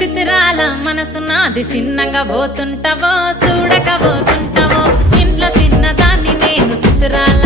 చిత్రాల మనసు నాది చిన్నగా పోతుంటావో చూడక పోతుంటావో ఇంట్లో చిన్నదాన్ని నేను చిత్రాల